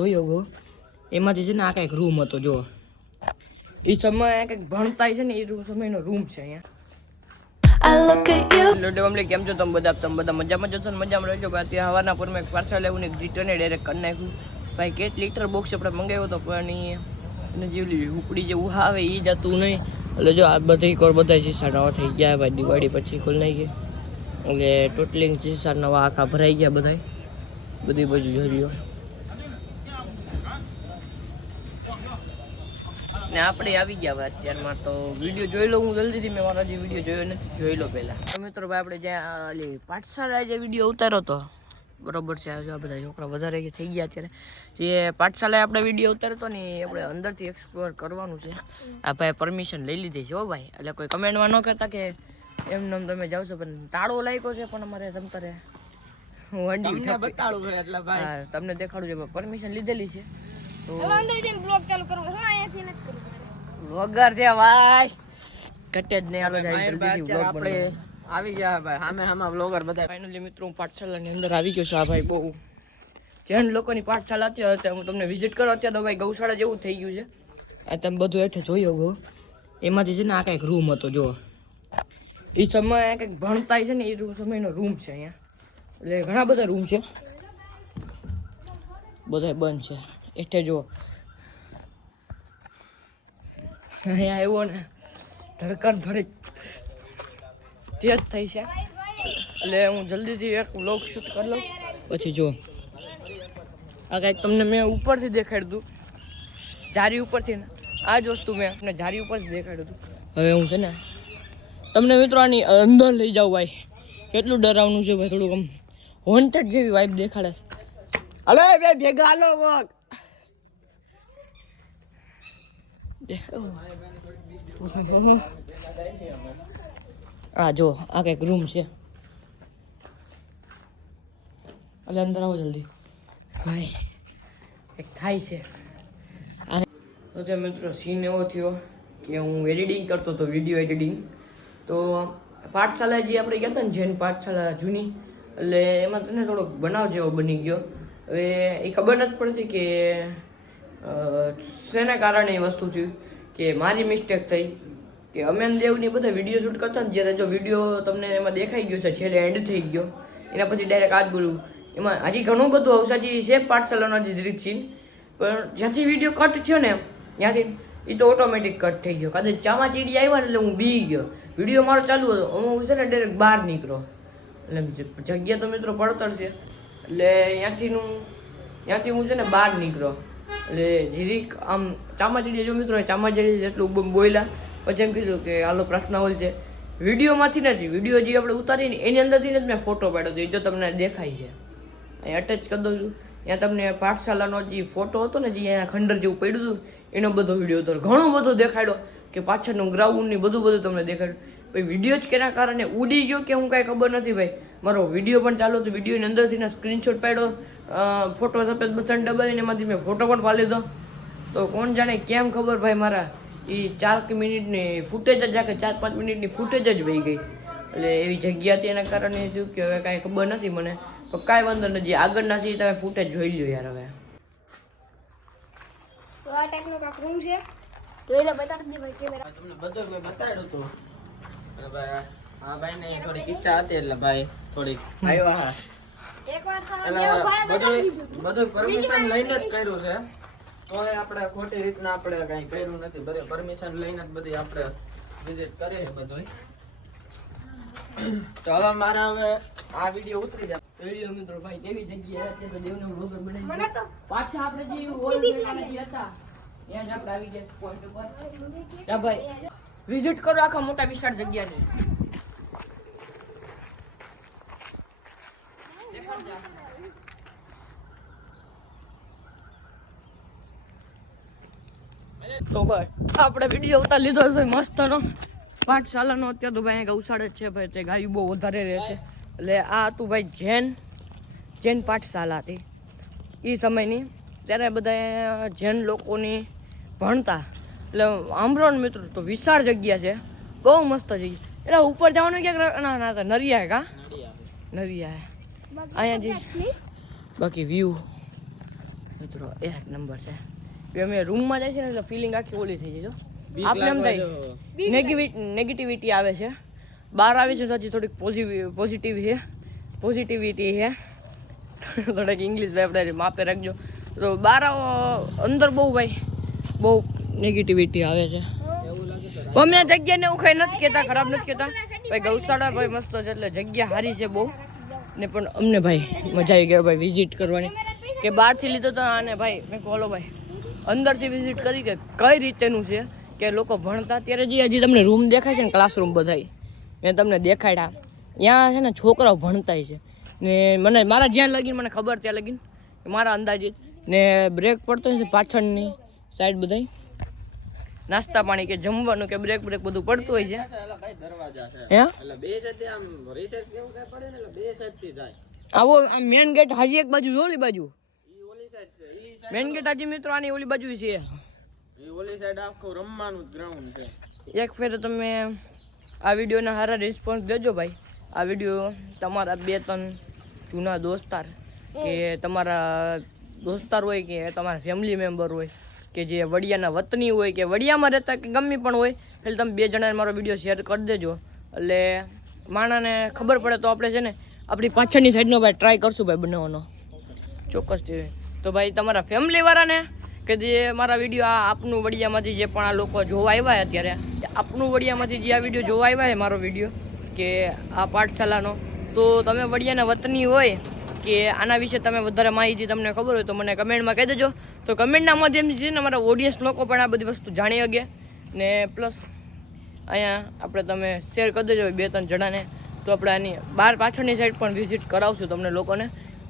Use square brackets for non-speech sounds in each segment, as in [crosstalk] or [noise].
જોયો ગો એમાંથી છે ને આ કંઈક રૂમ હતો જો એ સમય કંઈક ભણતા છે ને એ રૂમ સમયનો રૂમ છે અહીંયા. લોડે અમલે કેમ છો? તમે બધા તમે બધા મજામાં જશો ને? મજામાં રહેજો. ભાઈ ત્યાં હવાના પર મેં પાર્સલ લેવું ને એક રિટર્ન ડાયરેક્ટ કરી નાખ્યું. ભાઈ કેટ લીટર બોક્સ આપણે મંગાવ્યો હતો પણ એ અને જેવલી હુકડી જેવું આવે એ જતું નહીં. એટલે જો આ બધી કોર બધા શીશા નવા થઈ ગયા ભાઈ દિવાળી પછી ખોલી નાખી એટલે ટોટલી શીશા નવા આખા ભરાઈ ગયા બધા બધી બાજુ જોઈ ને આપણે આવી ગયા અત્યારમાં તો વીડિયો જોઈ લો હું જલ્દીથી મેં મારો જે વીડિયો જોયો નથી જોઈ લો પહેલા. તો મિત્રો ભાઈ આપણે જ્યાં ઓલી પાઠશાળા જે વીડિયો ઉતારો હતો બરોબર છે આ બધા છોકરા વધારે થઈ ગયા અત્યારે. જે પાઠશાળાએ આપણે વીડિયો ઉતારતો ને એ આપણે અંદરથી એક્સપ્લોર કરવાનું છે. આ ભાઈ પરમિશન લઈ લીધી છે હો ભાઈ. એટલે કોઈ કમેન્ટમાં ન કહેતા કે એમને એમ તમે જાઓ છો પણ તાળો લાગ્યો છે પણ અમારે તમ તારે વંડી તમને બતાડું છે ભાઈ. તમને દેખાડું છે પરમિશન લીધેલી છે. વગર છે ભાઈ. કટે જ નહીં હાલો જાય જલ્દીથી અત્યારે આપણે આવી ગયા ભાઈ. સામે સામે વ્લોગર બધા. ફાઇનલી મિત્રો હું પાઠશાલાની અંદર આવી ગયો છું આ ભાઈ બહુ. જૈન લોકોની પાઠશાલા હતી અત્યારે હું તમને વિઝિટ કરો. અત્યારે તો ભાઈ ગૌશાળા જેવું થઈ ગયું છે. આ તમે બધું હેઠે જોયો ગો એમાંથી છે ને આ કંઈક રૂમ હતો જો એ સમય કંઈક ભણતા છે ને એ રૂમ સમયનો રૂમ છે અહીંયા. એટલે ઘણા બધા રૂમ છે. બધા બંધ છે. એટલે જુઓ અહીંયા આવ્યો ને ધડકન થોડીક તેજ થઈ છે. એટલે હું જલ્દીથી એક વ્લોગ શૂટ કરી લઉં. પછી જુઓ આ કાંઈક તમને મેં ઉપરથી દેખાડ્યું જારી ઉપરથી ને, આ જ વસ્તુ મેં તમને જારી ઉપરથી દેખાડ્યું હવે હું છે ને, તમને મિત્રો આની અંદર લઈ જાઉં ભાઈ. કેટલું ડરાવનું છે ભાઈ થોડુંક આમ. હોન્ટેડ જેવી વાઇબ દેખાડે છે. હાલો બે ભેગા હાલો, વોક. આ જો આ કંઈક રૂમ છે. એટલે અંદર આવો જલ્દી. ભાઈ એક થાય છે. તો તે મિત્રો સીન એવો થયો કે હું એડિટિંગ કરતો હતો વીડિયો એડિટિંગ તો પાઠશાલા જે આપણે ગયા હતા ને જૈન પાઠશાલા જૂની એટલે એમાં તને થોડોક બનાવ જેવો બની ગયો. હવે એ ખબર નથી પડતી કે શેના કારણે એ વસ્તુ થયું? કે મારી મિસ્ટેક થઈ? કે અમેન દેવની બધા વીડિયો શૂટ કરતા ને જ્યારે જો વીડિયો તમને એમાં દેખાઈ ગયો છે, છેલ્લે એન્ડ થઈ ગયો. એના પછી ડાયરેક્ટ આજ બોલું. એમાં હજી ઘણું બધું આવશે હજી છે પાર્સલનો હજી દરેક સીન પણ જ્યાંથી વીડિયો કટ થયો ને, ત્યાંથી એ તો ઓટોમેટિક કટ થઈ ગયો. કદાચ ચામાં ચીડી આવ્યા એટલે હું બી ગયો. વીડિયો મારો ચાલુ હતો. હું છે ને ડાયરેક્ટ બહાર નીકળો. એટલે જગ્યા તો મિત્રો પડતર છે. એટલે ત્યાંથી હું ત્યાંથી હું છે ને બહાર નીકળ્યો એટલે જીરીક, આમ ચામાચીડી જો મિત્રો ચામાચીડી જેટલું બ- બોલ્યા, પછી એમ કીધું કે હાલો હોલ છે. વિડીયોમાંથી નથી, વીડિયો જે આપણે ઉતારીએ ને એની અંદરથી જ મેં ફોટો પાડ્યો હતો, એ જો તમને દેખાય છે. અહીં અટેચ કરી દઉં છું. ત્યાં તમને પાઠશાલાનો જે ફોટો હતો ને, જે અહીંયા ખંડર જેવું પડ્યું હતું, એનો બધો વીડિયો હતો. ઘણો બધો દેખાડ્યો કે પાછળનું ગ્રાઉન્ડ ને બધું બધું તમને દેખાડ્યું. ભાઈ, વીડિયો જ કેના કારણે ઉડી ગયો કે હું કાંઈ ખબર નથી, ભાઈ. મારો વીડિયો પણ ચાલુ હતો, વિડીયોની અંદરથી સ્ક્રીનશોટ પાડ્યો. ફોટો સફેદ બટન દબાવીને એમાંથી મેં ફોટો પણ પાડી લીધો. તો કોણ જાણે કેમ ખબર ભાઈ મારા? એ ચાર મિનિટની ફૂટેજ જ આખે ચાર પાંચ મિનિટની ફૂટેજ જ વહી ગઈ. એટલે એવી જગ્યા હતી એના કારણે શું કે હવે કાંઈ ખબર નથી મને. તો કાંઈ વાંધો નથી આગળના છે તમે ફૂટેજ જોઈ લો યાર હવે. તો આ ટાઈપનો કાંક રૂમ છે. જોઈ લે બતાડી દે ભાઈ કેમેરા તમને બધું મેં બતાડ્યું હતું ભાઈ ને થોડીક ઈચ્છા હતી એટલે ભાઈ થોડીક આવ્યા હા. એકવાર તો એટલે દેવ ભાઈ બતાડી દીધું બધું બધું પરમિશન લઈને જ કર્યું છે. તોય આપણે ખોટી રીતના આપણે કઈ કર્યું નથી. બધું પરમિશન લઈને જ બધી આપણે વિઝિટ કરીએ છે બધું તો હવે મારા હવે આ વિડિયો ઉતરી જાય. વીડિયો મિત્રો ભાઈ કેવી જગ્યા છે? તો દેવનો વ્લોગર બનાવી પાછા આપણે જે હોલ હતા ત્યાં જ આપણે આવી ગયા પોઈન્ટ ઉપર. ત્યાં ભાઈ. વિઝિટ કરો આખા મોટા વિશાળ જગ્યાની. તો ભાઈ આપણે વીડિયો ઉતાર લીધો છે ભાઈ મસ્તનો. પાઠશાલાનો અત્યારે તો ભાઈ ગૌશાળા જ છે ભાઈ તે ગાયું બહુ વધારે રહે છે. એટલે આ હતું ભાઈ જૈન જૈન પાઠશાલા હતી. એ સમયની ત્યારે બધા જૈન લોકોની ભણતા. એટલે આંભળો ને મિત્રો તો વિશાળ જગ્યા છે. બહુ મસ્ત જગ્યા. એટલે ઉપર જવાનું ક્યાંક ના ના નરિયા કા? નરિયા અહીંયાથી બાકી વ્યૂ મિત્રો એક નંબર છે. કે અમે રૂમમાં જાય છે ને એટલે ફિલિંગ આખી ઓલી થઈ જાય જો આપણે એમ થાય નેગેટિવિટી નેગેટિવિટી આવે છે. બહાર આવી છે તો હજી થોડીક પોઝિટિવ છે. પોઝિટિવિટી છે. થોડાક ઇંગ્લિશ ભાઈ માપે રાખજો. તો બહાર આવો, અંદર બહુ ભાઈ બહુ નેગેટિવિટી આવે છે. અમે આ જગ્યાને એવું કંઈ નથી કહેતા ખરાબ નથી કહેતા. ભાઈ ગૌશાળા ભાઈ મસ્ત છે એટલે જગ્યા સારી છે બહુ. ને પણ અમને ભાઈ મજા આવી ગયો ભાઈ વિઝિટ કરવાની. કે બહારથી લીધો તો અને ભાઈ, મેં બોલો ભાઈ, અંદરથી વિઝિટ કરી કે કઈ રીતેનું છે કે લોકો ભણતા? ત્યારે જે હજી તમને રૂમ દેખાય છે ને ક્લાસરૂમ બધાય, મેં તમને દેખાડ્યા. ત્યાં છે ને છોકરાઓ ભણતાય છે. ને મને, મારા જ્યાં લગીન, મને ખબર ત્યાં લગીન મારા અંદાજિત ને બ્રેક પડતો છે પાછળની સાઈડ બધાય નાસ્તા પાણી કે જમવાનું કે બ્રેક બ્રેક બધું પડતું હોય છે. આવો મેન ગેટ હાજી એક બાજુ જો ઓલી બાજુ? મેન ગેટ હાજી મિત્રો આની ઓલી બાજુ છે. ઓલી સાઈડ આખું રમવાનું ગ્રાઉન્ડ છે. એક ફેર તમે આ વિડીયોના સારા રિસ્પોન્સ દેજો ભાઈ. આ વીડિયો તમારા બે ત્રણ જૂના દોસ્તાર કે તમારા દોસ્તાર હોય કે તમારા ફેમિલી મેમ્બર હોય કે જે વડિયાના વતની હોય કે વડિયામાં રહેતા કે ગમે પણ હોય, એટલે તમે બે જણાને મારો વીડિયો શેર કરી દેજો. એટલે માણાને ખબર પડે તો આપણે છે ને આપણી પાછળની સાઈડનો ભાઈ ટ્રાય કરશું ભાઈ બનાવવાનો. ચોક્કસ તો ભાઈ તમારા ફેમિલીવાળાને કે જે મારા વીડિયો આ આપનું વડિયામાંથી જે પણ આ લોકો જોવા આવ્યા અત્યારે આપનું વડિયામાંથી જે આ વીડિયો જોવા આવ્યા છે મારો વીડિયો, કે આ પાઠશાલાનો, તો તમે વડિયાના વતની હોય કે આના વિશે તમે વધારે માહિતી તમને ખબર હોય તો મને કમેન્ટમાં કહી દેજો. તો કમેન્ટના માધ્યમથી છે ને અમારા ઓડિયન્સ લોકો પણ આ બધી વસ્તુ જાણી શકે. ને પ્લસ અહીંયા આપણે તમે શેર કરી દેજો બે ત્રણ જણાને. તો આપણે આની બહાર પાછળની સાઈડ પણ વિઝિટ કરાવશું તમને લોકોને.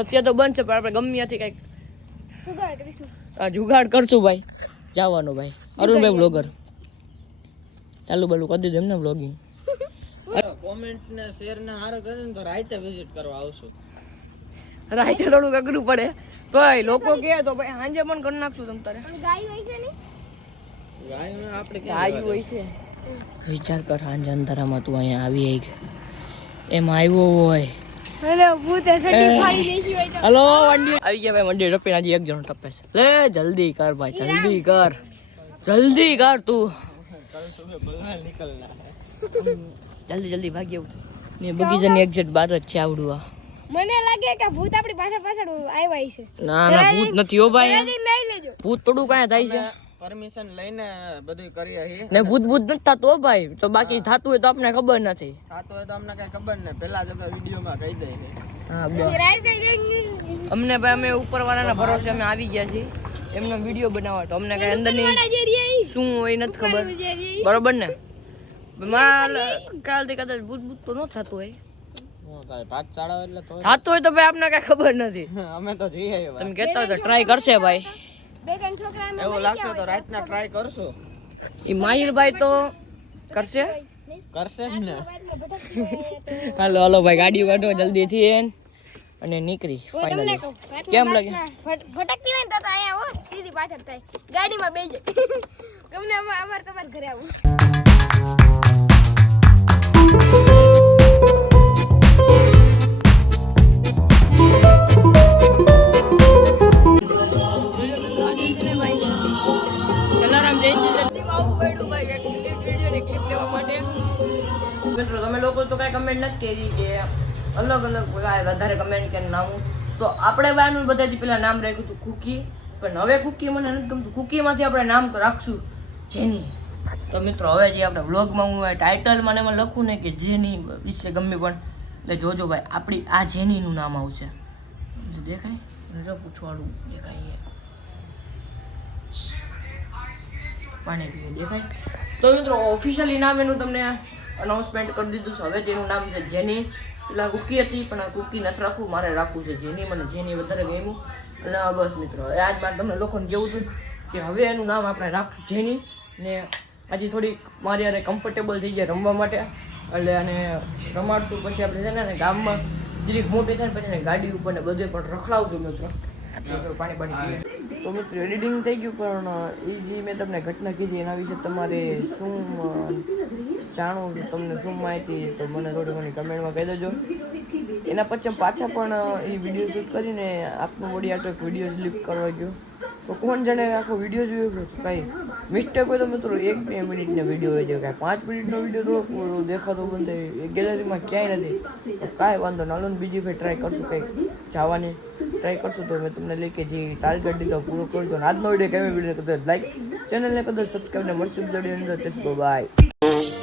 અત્યારે તો બંધ છે પણ આપણે ગમે ત્યાંથી કંઈક જુગાડ આ જુગાડ કરશું ભાઈ. જવાનું ભાઈ. અરુણભાઈ બ્લોગર ચાલુ બાલુ કરી દીધું એમને બ્લોગિંગ કોમેન્ટ ને શેર ને હારો કરે ને તો રાતે વિઝિટ કરવા આવશું. રાતે થોડુંક અઘરું પડે. તોય લોકો કહે તો ભાઈ સાંજે પણ કરી નાખશું તમ તારે. પણ હોય છે ને? ગાયને આપણે આવ્યું હોય છે. વિચાર કર સાંજે અંધારામાં તું અહીંયા આવી આવી એમાં આવ્યો હોય. અરે ભૂતે સડી ફાડી દેખી હોય તો. હલો વંડી. આવી ગયા ભાઈ મંડી ટપીને હજી એક જણો ટપે છે. લે જલ્દી કર ભાઈ જલ્દી કર. જલ્દી કર તું. જલ્દી જલ્દી ભાગી આવું. ને બગીચાની એક્ઝેટ બાર જ છે આવડું આ. મને લાગે કે ભૂત આપણી પાછળ પાછળ આવ્યા છે. ના ના ભૂત નથી હો ભાઈ. નહીં ભૂત થોડું કાંઈ થાય છે. પરમિશન લઈને બધું કરીએ છીએ ને ભૂત ભૂત નથી થતું હો ભાઈ. તો બાકી થતું હોય તો આપણે ખબર નથી. થાતું હોય તો અમને કઈ ખબર ને પેલા જ આપણે વિડીયોમાં કહી દઈએ. અમને ભાઈ અમે ઉપરવાળાના ભરોસે અમે આવી ગયા છીએ. એમનો વીડિયો બનાવવા તો અમને કઈ અંદરની શું હોય નથી ખબર. બરોબર ને? મારા કાલથી કદાચ ભૂત ભૂત તો ન થતું હોય. હું કાંઈ એટલે તો થતું હોય તો ભાઈ આપને કઈ ખબર નથી. [laughs] અમે તો જઈએ આવ્યા. તમે કહેતા હોય તો ટ્રાય કરશે ભાઈ. બે ત્રણ છોકરા એવું લાગશે તો રાતના ટ્રાય કરશું. એ માહિરભાઈ તો કરશે? કરશે ને. [laughs] હાલો હાલો ભાઈ ગાડી કાઢો જલ્દી થી અને નીકળી ફાઇનલી કેમ લાગે? ભટકતી હોય તો તો અહીંયા હો સીધી પાછળ થાય. ગાડીમાં બેસી ગમને અમાર અમારે ઘરે આવું. નથી કરી કે અલગ અલગ વધારે કમેન્ટ કે નામ તો આપણે બાનું બધાથી પહેલાં નામ રાખ્યું હતું કુકી. પણ હવે કુકી મને નથી ગમતું. કુકીમાંથી આપણે નામ રાખશું. જેની. તો મિત્રો, હવે જે આપણે વ્લોગમાં હું ટાઇટલ મને એમાં લખું ને કે જેની વિશે ગમે પણ. એટલે જોજો ભાઈ, આપણી આ જેનીનું નામ આવશે. દેખાય? એને જો પૂછવાડું. દેખાય પાણી પીએ. દેખાય? તો મિત્રો ઓફિશિયલી નામ એનું તમને અનાઉન્સમેન્ટ કરી દીધું છે. હવે જેનું નામ છે જેની. પેલા કુકી હતી, પણ આ કુકી નથી રાખવું. મારે રાખવું છે જેની. મને જેની વધારે ગમ્યું. અને બસ મિત્રો આજ મારે તમને લોકોને કેવું હતું કે હવે એનું નામ આપણે રાખશું જેની. ને હજી થોડીક મારી યારે કમ્ફર્ટેબલ થઈ જાય રમવા માટે. એટલે અને રમાડશું. પછી આપણે છે ને, ગામમાં જરીક મોટી થાય પછી ગાડી ઉપર ને બધે પણ રખડાવશું મિત્રો. તો મિત્રો એડિટિંગ થઈ ગયું, પણ એ જે મેં તમને ઘટના કીધી એના વિશે તમારે શું જાણવું છું, તમને શું માહિતી તો મને થોડી ઘણી કમેન્ટમાં કહી દેજો. એના પછી પાછા પણ એ વીડિયો શૂટ કરીને આપનું બોડી આટો એક વીડિયો સ્લીપ કરવા ગયો. તો કોણ જાણે આખો વીડિયો જોયો ગયો કાંઈ? મિસ્ટેક હોય તો મિત્રો એક બે મિનિટનો વીડિયો હોય છે, કાંઈ પાંચ મિનિટનો વીડિયો પૂરો દેખાતો બંધ ગેલેરીમાં ક્યાંય નથી. કાંઈ વાંધો ના લો ને બીજી ફેર ટ્રાય કરશું કંઈક જવાની. ટ્રાય કરશું તો મેં તમને લઈ કે જે ટાર્ગેટ દીધો પૂરો કરજો. આજનો વીડિયો કેવી વીડિયો કદાચ લાઈક ચેનલને કદાચ સબસ્ક્રાઈબ ને મળશે વીડિયો અંદર. બાય